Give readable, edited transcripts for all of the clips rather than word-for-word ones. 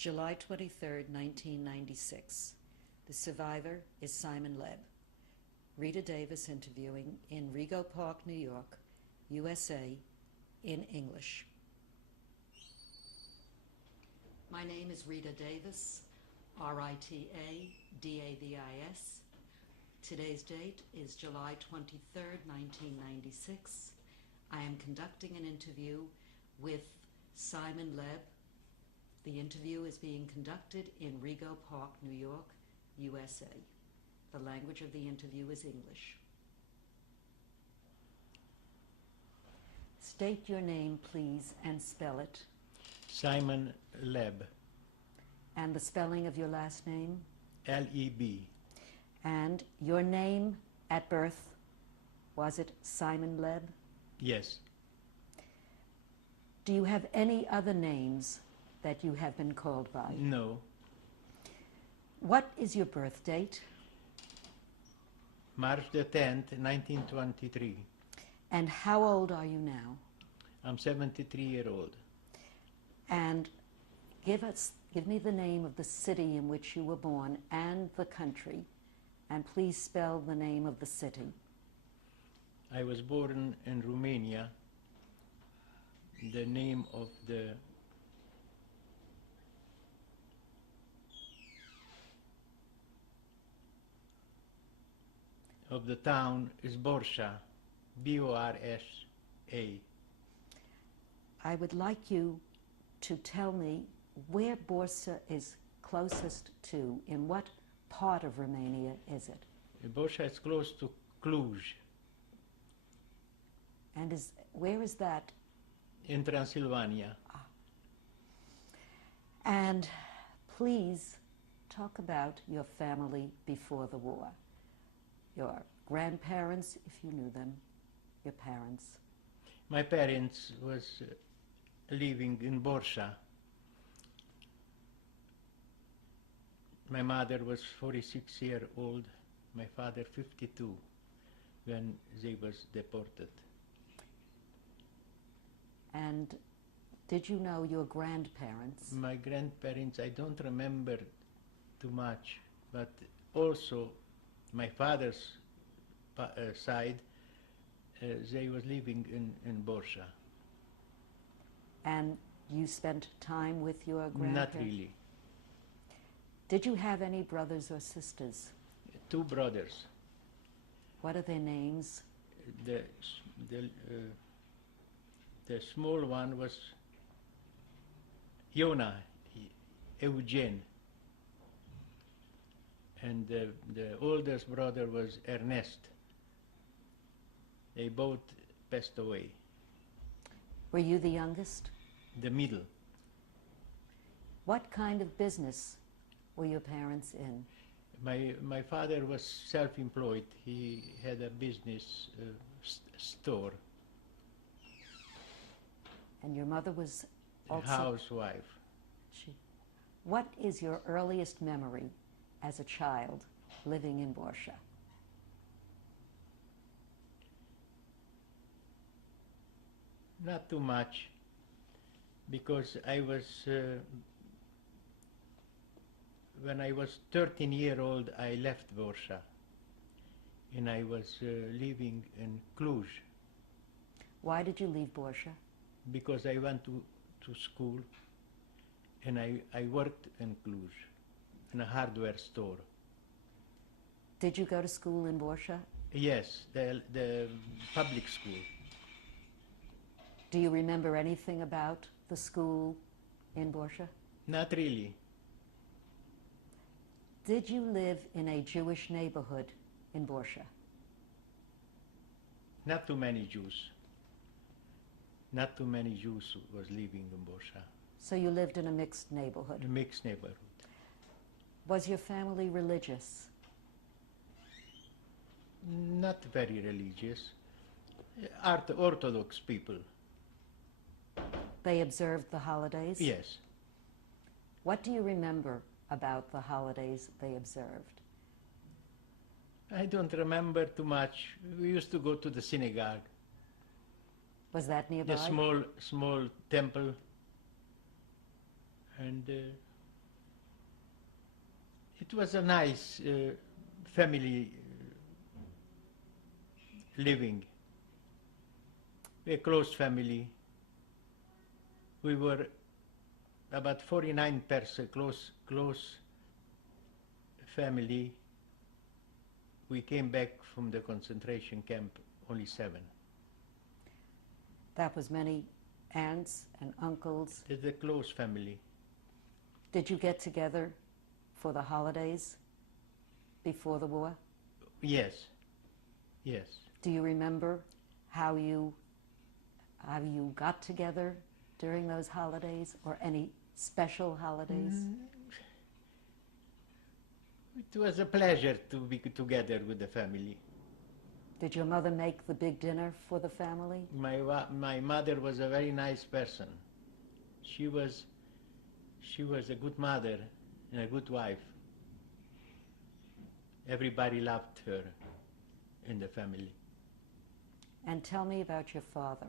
July 23rd, 1996. The survivor is Simon Leb. Rita Davis interviewing in Rego Park, New York, USA, in English. My name is Rita Davis, R-I-T-A-D-A-V-I-S. Today's date is July 23rd, 1996. I am conducting an interview with Simon Leb. The interview is being conducted in Rego Park, New York, USA. The language of the interview is English. State your name, please, and spell it. Simon Leb. And the spelling of your last name? L-E-B. And your name at birth, was it Simon Leb? Yes. Do you have any other names that you have been called by? No. What is your birth date? March the 10th, 1923. And how old are you now? I'm 73-year-old. And give me the name of the city in which you were born and the country, and please spell the name of the city. I was born in Romania. The name of the town is Borsa, B-O-R-S-A. I would like you to tell me where Borsa is closest to. In what part of Romania is it? Borsa is close to Cluj. And where is that? In Transylvania. And please talk about your family before the war. Your grandparents, if you knew them, your parents. My parents was living in Borsa. My mother was 46 years old, my father 52 when they was deported. And did you know your grandparents? My grandparents, I don't remember too much, but also my father's side, they was living in Borsa. And you spent time with your grandparents? Not really. Did you have any brothers or sisters? 2 brothers. What are their names? The small one was Yona, Eugene, and the oldest brother was Ernest. They both passed away. Were you the youngest? The middle. What kind of business were your parents in? My father was self-employed. He had a business store. And your mother was also A housewife. What is your earliest memory as a child living in Borsa? Not too much, because I was, when I was 13 years old, I left Borsa, and I was living in Cluj. Why did you leave Borsa? Because I went to school, and I worked in Cluj, in a hardware store. Did you go to school in Borsa? Yes, the public school. Do you remember anything about the school in Borsa? Not really. Did you live in a Jewish neighborhood in Borsa? Not too many Jews. Not too many Jews was living in Borsa. So you lived in a mixed neighborhood? A mixed neighborhood. Was your family religious? Not very religious. Orthodox people. They observed the holidays? Yes. What do you remember about the holidays they observed? I don't remember too much. We used to go to the synagogue. Was that nearby? The small temple. And It was a nice family living, a close family. We were about 49 close family. We came back from the concentration camp, only 7. That was many aunts and uncles. It's a close family. Did you get together for the holidays before the war? Yes, yes. Do you remember how you got together during those holidays, or any special holidays? It was a pleasure to be together with the family. Did your mother make the big dinner for the family? My mother was a very nice person. She was a good mother and a good wife. Everybody loved her in the family. And tell me about your father.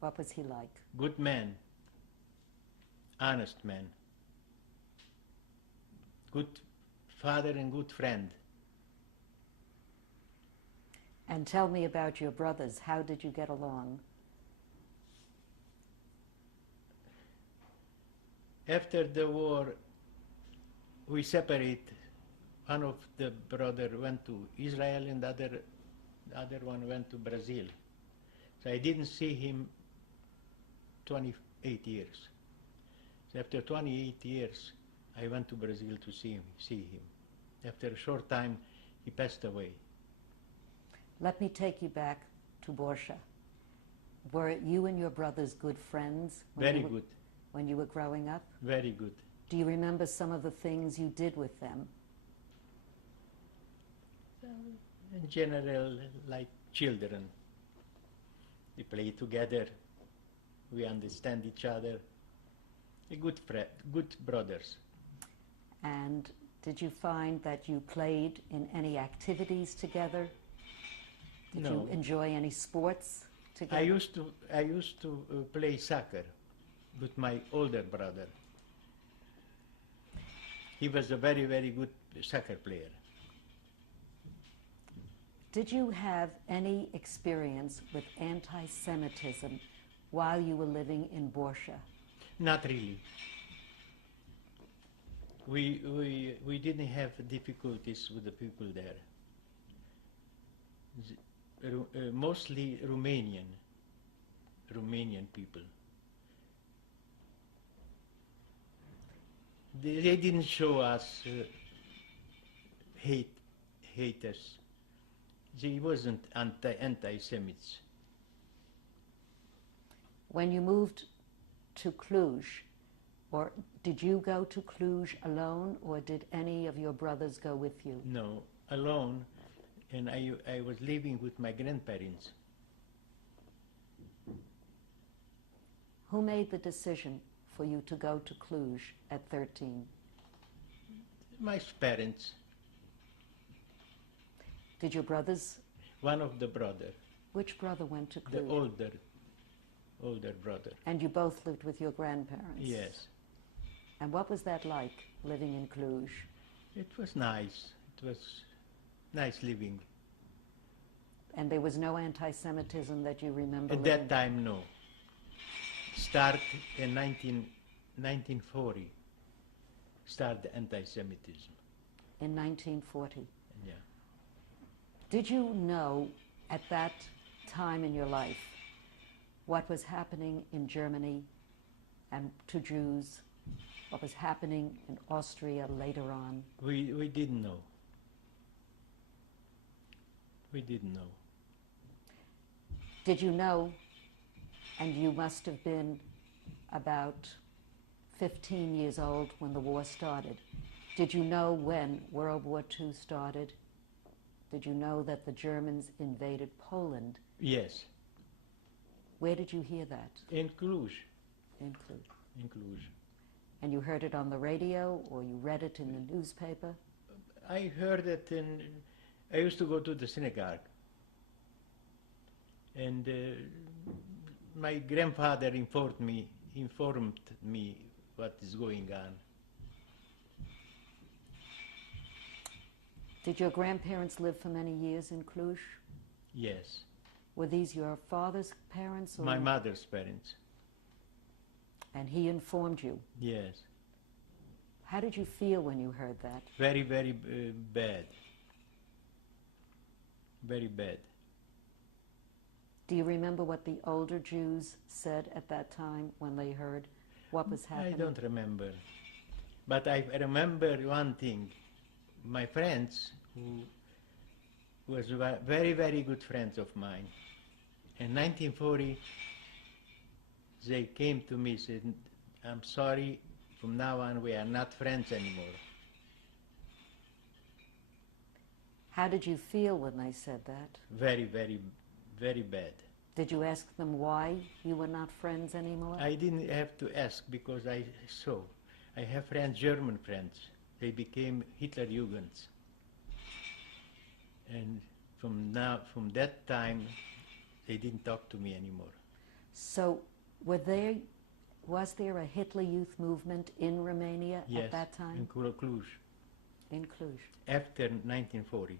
What was he like? Good man, honest man, good father and good friend. And tell me about your brothers. How did you get along? After the war, we separate. One of the brother went to Israel and the other one went to Brazil. So I didn't see him 28 years. So after 28 years, I went to Brazil to see him. After a short time, he passed away. Let me take you back to Borša. Were you and your brothers good friends? Very good. When you were growing up? Very good. Do you remember some of the things you did with them? In general, like children. We play together. We understand each other. A good brothers. And did you find that you played in any activities together? Did No. you enjoy any sports together? I used to play soccer with my older brother. He was a very, very good soccer player. Did you have any experience with anti-Semitism while you were living in Borša? Not really. We didn't have difficulties with the people there. Mostly Romanian people. They didn't show us hate us. They wasn't anti-Semites. When you moved to Cluj, or did you go to Cluj alone, or did any of your brothers go with you? No, alone, and I was living with my grandparents. Who made the decision for you to go to Cluj at 13? My parents. Did your brothers? One of the brother, Which brother went to Cluj? the older brother. And you both lived with your grandparents? Yes. And what was that like, living in Cluj? It was nice. It was nice living. And there was no anti-Semitism that you remember At living? that time, no. Start in 1940. Start the anti-Semitism. In 1940. Yeah. Did you know at that time in your life what was happening in Germany and to Jews, what was happening in Austria later on? We didn't know. We didn't know. Did you know, and you must have been about 15 years old when the war started, did you know when World War II started? Did you know that the Germans invaded Poland? Yes. Where did you hear that? In Cluj. In Cluj. In Cluj. And you heard it on the radio, or you read it in the newspaper? I heard it I used to go to the synagogue. And my grandfather informed me what is going on. Did your grandparents live for many years in Cluj? Yes. Were these your father's parents? Or My mother's parents. And he informed you. Yes. How did you feel when you heard that? Very, very bad. Very bad. Do you remember what the older Jews said at that time when they heard what was happening? I don't remember. But I remember one thing. My friends, who was very, very good friends of mine, in 1940, they came to me and said, I'm sorry, from now on we are not friends anymore. How did you feel when they said that? Very, very, very bad. Did you ask them why you were not friends anymore? I didn't have to ask because I saw. I have friends, German friends. They became Hitlerjugends. And from that time, they didn't talk to me anymore. So was there a Hitler Youth movement in Romania at that time? In Cluj. In Cluj. After 1940.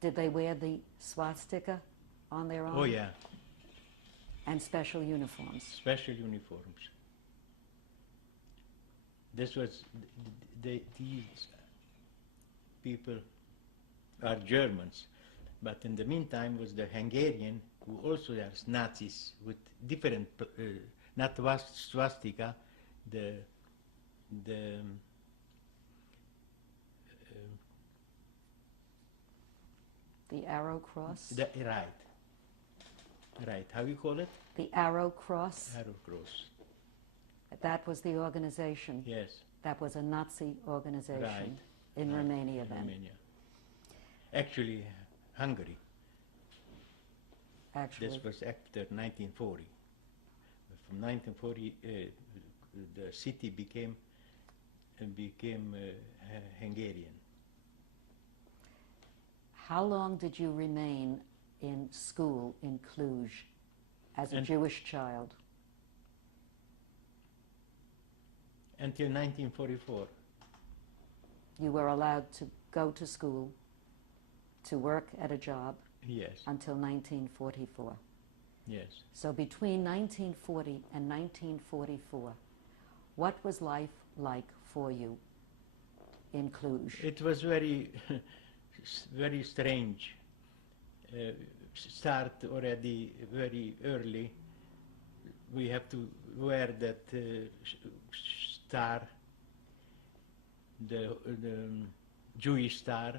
Did they wear the swastika on their arm? Oh yeah. And special uniforms? Special uniforms. This was, these people are Germans, but in the meantime was the Hungarian, who also are Nazis with different, not swastika, the arrow cross? Right. How you call it? The arrow cross? Arrow cross. That was the organization? Yes. That was a Nazi organization? Right. In Romania then? Romania. Actually, Hungary. Actually. This was after 1940. From 1940, the city became Hungarian. How long did you remain in school in Cluj as a Jewish child? Until 1944. You were allowed to go to school, to work at a job? Yes. Until 1944. Yes. So between 1940 and 1944, what was life like for you in Cluj? It was very, very strange. Start already very early. We have to wear that star, the Jewish star,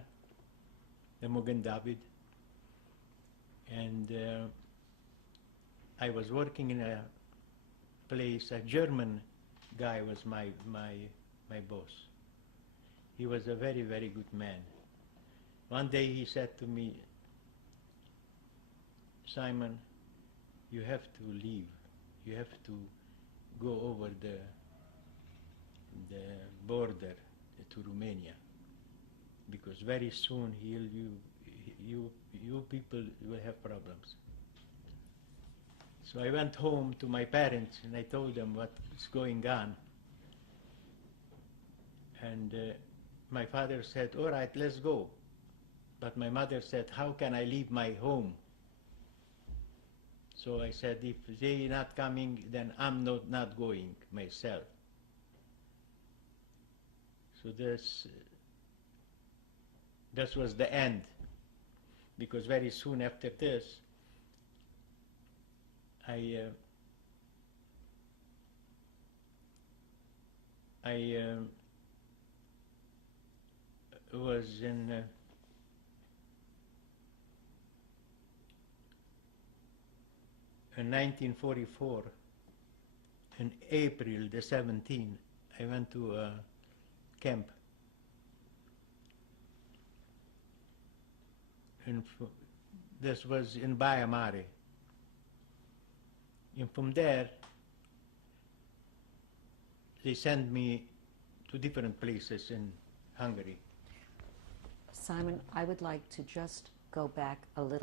the Mogen David. And I was working in a place, a German guy was my boss. He was a very, very good man. One day he said to me, Simon, you have to leave. You have to go over the border to Romania, because very soon you people will have problems. So I went home to my parents and I told them what's going on. And my father said, all right, let's go. But my mother said, how can I leave my home? So I said, if they're not coming, then I'm not going myself. So this was the end, because very soon after this, I was in in 1944, in April the 17th, I went to a camp. And this was in Baia Mare. And from there, they sent me to different places in Hungary. Simon, I would like to just go back a little